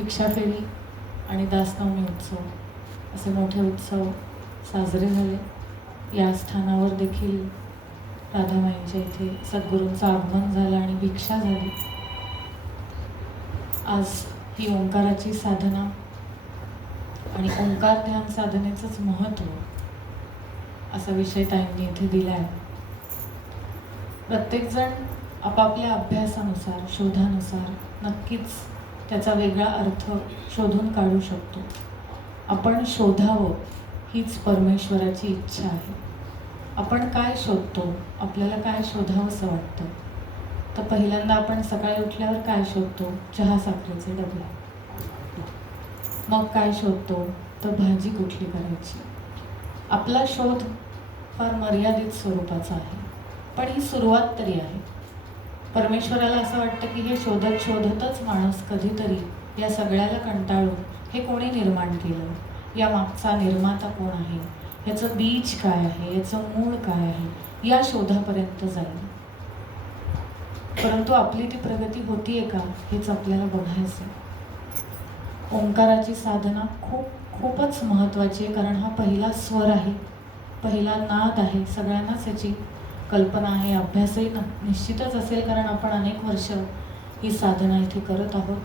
भिक्षाफेरी आणि दासनवमी उत्सव असे मोठे उत्सव साजरे झाले. या स्थानावर देखील राधामाईंच्या इथे सद्गुरूंचं आगमन झालं आणि भिक्षा झाली. आज ही ओंकाराची साधना आणि ओंकार ध्यान साधनेचंच महत्त्व असा विषय ताईंनी इथे दिला आहे. प्रत्येकजण आपापल्या अभ्यासानुसार शोधानुसार नक्कीच त्याचा वेगळा अर्थ शोधून काढू शकतो. आपण शोधावं हीच परमेश्वराची इच्छा आहे. आपण काय शोधतो, आपल्याला काय शोधावंसं वाटतं? तर पहिल्यांदा आपण सकाळी उठल्यावर काय शोधतो? चहा साखरेचे डबे. मग काय शोधतो? तर भाजी कुठली करायची. आपला शोध फार मर्यादित स्वरूपाचा आहे, पण ही सुरुवात तरी आहे. परमेश्वराला असं वाटतं की हे शोधत शोधतच माणूस कधीतरी या सगळ्याला कंटाळून हे कोणी निर्माण केलं, या मागचा निर्माता कोण आहे, याचं बीज काय आहे, याचं मूळ काय आहे, या शोधापर्यंत जाईल. परंतु आपली ती प्रगती होतीये का हेच आपल्याला बघायचं. ओंकाराची साधना खूपच महत्त्वाची आहे, कारण हा पहिला स्वर आहे, पहिला नाद आहे. सगळ्यांनाच याची कल्पना आहे, अभ्यासही निश्चितच असेल, कारण आपण अनेक वर्ष ही साधना इथे करत आहोत.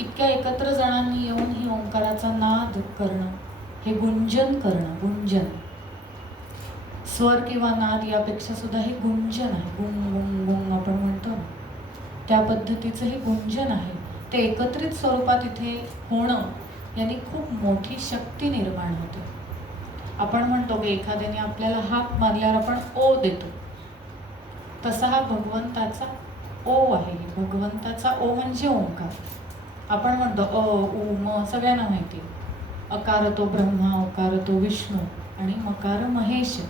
इतक्या एकत्र जणांनी येऊन ही ओंकाराचा नाद करणं, हे गुंजन करणं, गुंजन स्वर किंवा नाद यापेक्षा सुद्धा हे गुंजन आहे. गुंग गुंग गुंग आपण म्हणतो ना, त्या पद्धतीचं हे गुंजन आहे. ते एकत्रित स्वरूपात इथे होणं यांनी खूप मोठी शक्ती निर्माण होते. आपण म्हणतो की एखाद्याने आपल्याला हाक मारल्यावर आपण ओ देतो, तसा हा भगवंताचा ओ आहे. भगवंताचा ओ म्हणजे ओंकार. आपण म्हणतो अ उ म सगळ्यांना माहिती. अकार तो ब्रह्मा, उकार तो विष्णू आणि मकार महेश.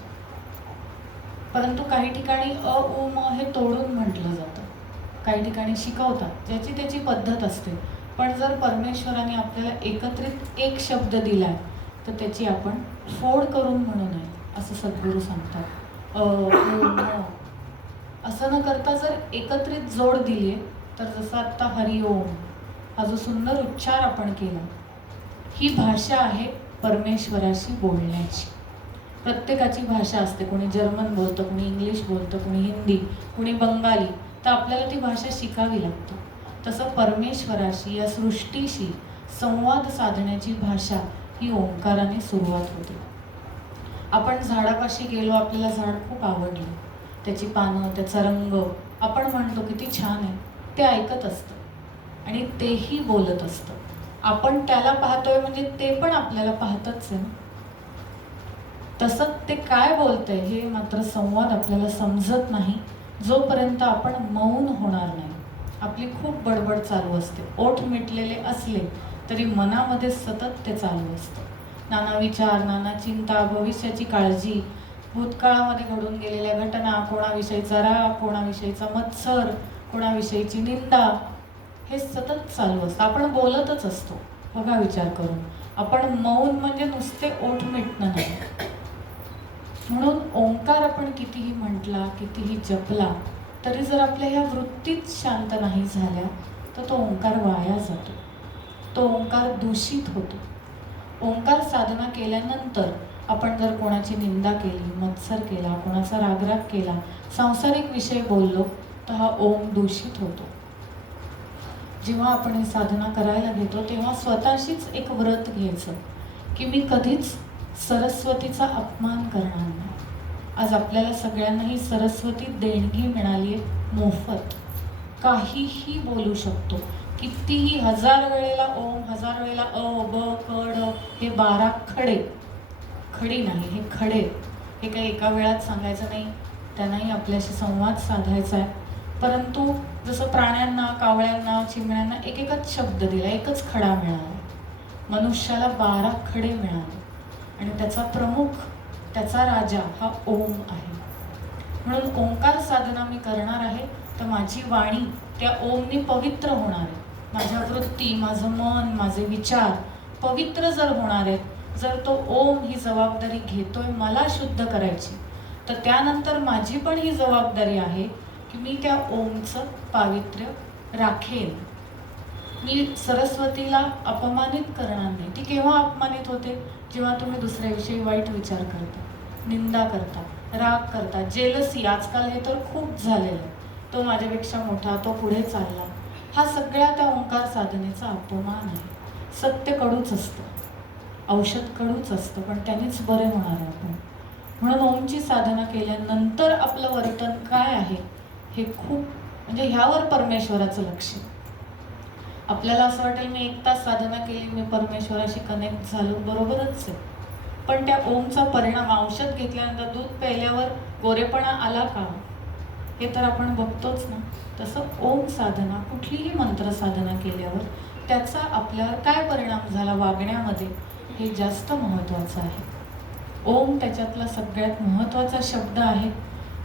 परंतु काही ठिकाणी अ उ म हे तोडून म्हटलं जातं, काही ठिकाणी शिकवतात, ज्याची त्याची पद्धत असते. पण जर परमेश्वराने आपल्याला एकत्रित एक शब्द दिलाय तर त्याची आपण फोड करून म्हणू नये असं सद्गुरू सांगतात. अ उ म असं न करता जर एकत्रित जोड दिली तर जसं आत्ता हरिओम हा जो सुंदर उच्चार आपण केला, ही भाषा आहे परमेश्वराशी बोलण्याची. प्रत्येकाची भाषा असते. कोणी जर्मन बोलतं, कोणी इंग्लिश बोलतं, कोणी हिंदी, कोणी बंगाली. तर आपल्याला ती भाषा शिकावी लागते. तसं परमेश्वराशी, या सृष्टीशी संवाद साधण्याची भाषा ही ओंकाराने सुरुवात होते. आपण झाडापाशी गेलो, आपल्याला झाड खूप आवडलं, त्याची पानं, त्याचा रंग, आपण म्हणतो किती छान आहे. ते ऐकत असतं आणि तेही बोलत असतं. आपण त्याला पाहतोय म्हणजे ते पण आपल्याला पाहतच आहे. तसं ते काय बोलतंय हे मात्र संवाद आपल्याला समजत नाही जोपर्यंत आपण मौन होणार नाही. आपली खूप बडबड चालू असते. ओठ मिटलेले असले तरी मनामध्ये सतत ते चालू असतं. नाना विचार, नाना चिंता, भविष्याची काळजी, भूतकाळामध्ये घडून गेलेल्या घटना, कोणाविषयीचा राग, कोणाविषयीचा मत्सर, कोणाविषयीची निंदा, हे सतत चालू असतं. आपण बोलतच असतो. बघा विचार करून. आपण मौन म्हणजे नुसते ओठ मिटणं नाही. म्हणून ओंकार आपण कितीही म्हटला, कितीही जपला तरी जर आपल्या ह्या वृत्तीच शांत नाही झाल्या तर तो ओंकार वाया जातो, तो ओंकार दूषित होतो. ओंकार साधना केल्यानंतर आपण जर कोणाची निंदा केली, मत्सर केला, कोणाचा रागराग केला, सांसारिक विषय बोललो तर हा ओम दूषित होतो. जेव्हा आपण ही साधना करायला घेतो तेव्हा स्वतःशीच एक व्रत घ्यायचं की मी कधीच सरस्वतीचा अपमान करणार नाही. आज आपल्याला सगळ्यांना ही सरस्वती देणगी मिळाली आहे मोफत. काहीही बोलू शकतो, कितीही हजार वेळेला ओम, हजार वेळेला अ ब क ड, हे 12 खडे, खडी नाही, हे खडे. हे काही एका वेळात सांगायचं नाही, त्यांनाही आपल्याशी संवाद साधायचा आहे. परंतु जसं प्राण्यांना, कावळ्यांना, चिमण्यांना एक एकच शब्द दिला, एकच खडा मिळाला, मनुष्याला 12 खडे मिळाले आणि त्याचा प्रमुख, त्याचा राजा हा ओम आहे. म्हणून ओंकार साधना मी करणार आहे तर माझी वाणी त्या ओमनी पवित्र होणार आहे. माझ्या वृत्ती, माझं मन, माझे विचार पवित्र जर होणार आहेत, जर तो ओम ही जबाबदारी घेतोय मला शुद्ध करायची, तर त्यानंतर माझी पण ही जबाबदारी आहे की मी त्या ओमचं पावित्र्य राखेन. मी सरस्वतीला अपमानित करणार नाही. ती केव्हा अपमानित होते? जेव्हा तुम्ही दुसऱ्याविषयी वाईट विचार करता, निंदा करता, राग करता, जेलसी. आजकाल हे तर खूप झालेलं आहे. तो माझ्यापेक्षा मोठा, तो पुढे चालला. हा सगळ्या त्या ओंकार साधनेचा अपमान आहे. सत्य कडूच असतं, औषध कडूच असतं, पण त्यांनीच बरे होणार आहे आपण. म्हणून ओमची साधना केल्यानंतर आपलं वर्तन काय आहे हे खूप, म्हणजे ह्यावर परमेश्वराचं लक्ष. आपल्याला असं वाटेल मी 1 तास साधना केली, मी परमेश्वराशी कनेक्ट झालो, बरोबरच आहे. पण त्या ओमचा परिणाम, औषध घेतल्यानंतर दूध प्यायल्यावर गोरेपणा आला का, हे तर आपण बघतोच ना. तसं ओम साधना, कुठलीही मंत्र साधना केल्यावर त्याचा आपल्यावर काय परिणाम झाला वागण्यामध्ये, हे जास्त महत्त्वाचं आहे. ओम त्याच्यातला सगळ्यात महत्त्वाचा शब्द आहे.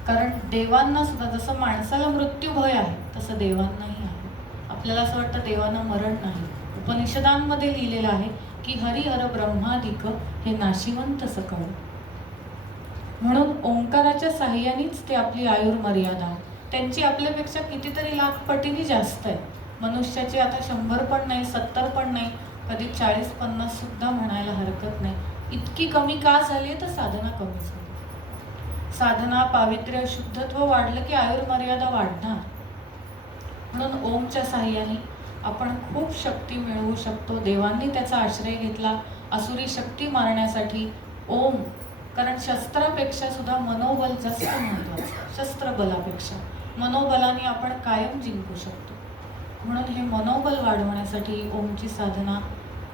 कारण देवांना सुद्धा, जसं माणसाला मृत्यू भय आहे तसं देवांनाही आहे. आपल्याला असं वाटतं देवांना मरण नाही. उपनिषदांमध्ये लिहिलेलं आहे की हरिहर ब्रह्मादिक हे नाशिवंत सकळ. म्हणून ओंकाराच्या साह्यानेच ते आपली आयुर्मर्यादा, त्यांची आपल्यापेक्षा कितीतरी लाख पटीने जास्त आहे. मनुष्याची आता 100 पण नाही, 70 पण नाही, कधी 40-50 सुद्धा म्हणायला हरकत नाही. इतकी कमी का झाली आहे? तर साधना कमी झाली. साधना, पावित्र्य, शुद्धत्व वाढलं की आयुर्मर्यादा वाढणार. म्हणून ओमच्या साह्याने आपण खूप शक्ती मिळवू शकतो. देवांनी त्याचा आश्रय घेतला असुरी शक्ती मारण्यासाठी ओम. कारण शस्त्रापेक्षा सुद्धा मनोबल जास्त महत्त्वाचं. शस्त्रबलापेक्षा मनोबलाने आपण कायम जिंकू शकतो. म्हणून हे मनोबल वाढवण्यासाठी ओमची साधना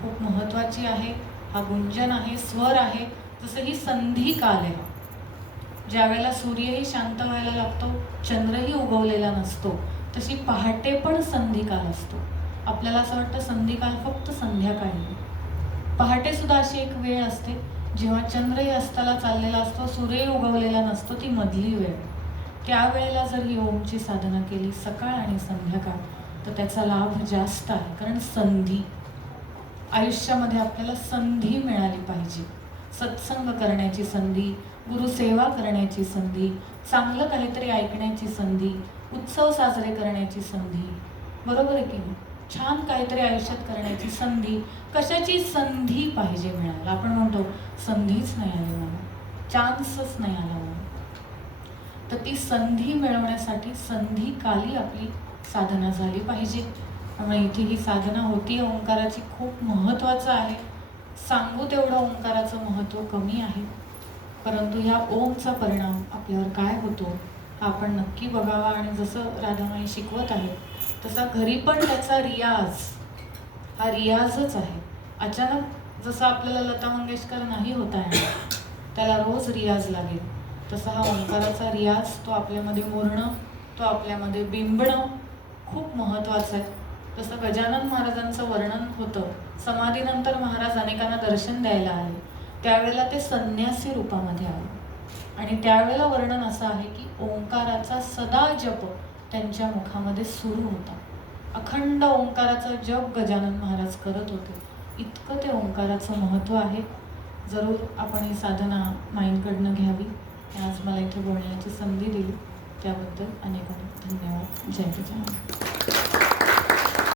खूप महत्त्वाची आहे. हा गुंजन आहे, स्वर आहे. जसं ही संधी काल आहे. ज्या वेळेला सूर्यही शांत व्हायला लागतो, चंद्रही उगवलेला नसतो, तशी पहाटे पण संधिकाल असतो. आपल्याला असं वाटतं संधिकाल फक्त संध्याकाळी. पहाटे सुद्धा अशी एक वेळ असते जेव्हा चंद्रही अस्ताला चाललेला असतो, सूर्यही उगवलेला नसतो, ती मधली वेळ. त्यावेळेला जर ही ओमची साधना केली सकाळ आणि संध्याकाळ, तर त्याचा लाभ जास्त आहे. कारण संधी, आयुष्यामध्ये आपल्याला संधी मिळाली पाहिजे. सत्संग करण्याची संधी, गुरुसेवा करण्याची संधी, चांगलं काहीतरी ऐकण्याची संधी, उत्सव साजरे करण्याची संधी, बरोबर आहे की नाही? छान काहीतरी आयुष्यात करण्याची संधी. कशाची संधी पाहिजे मिळायला? आपण म्हणतो संधीच नाही आली मला, चान्सच नाही आला मला. तर ती संधी मिळवण्यासाठी संधीकाली आपली साधना झाली पाहिजे. त्यामुळे इथे ही साधना होती ओंकाराची, खूप महत्त्वाचं आहे. सांगू तेवढं ओंकाराचं महत्त्व कमी आहे. परंतु ह्या ओमचा परिणाम आपल्यावर काय होतो हा आपण नक्की बघावा. आणि जसं राधामाई शिकवत आहे तसा घरी पण त्याचा रियाज, हा रियाजच आहे. अचानक जसं आपल्याला लता मंगेशकर नाही होता येणार, त्याला रोज रियाज लागेल, तसा हा ओंकाराचा रियाज, तो आपल्यामध्ये मुरणं, तो आपल्यामध्ये बिंबणं खूप महत्त्वाचं आहे. जसं गजानन महाराजांचं वर्णन होतं, समाधीनंतर महाराज अनेकांना दर्शन द्यायला आले, त्यावेळेला ते संन्यासी रूपामध्ये आले. आणि त्यावेळेला वर्णन असं आहे की ओंकाराचा सदा जप त्यांच्या मुखामध्ये सुरू होता. अखंड ओंकाराचा जप गजानन महाराज करत होते. इतकं ते ओंकाराचं महत्त्व आहे. जरूर आपण ही साधना माईंकडनं घ्यावी. आज मला इथे बोलण्याची संधी दिली त्याबद्दल अनेक अनेक धन्यवाद. जय गजानन.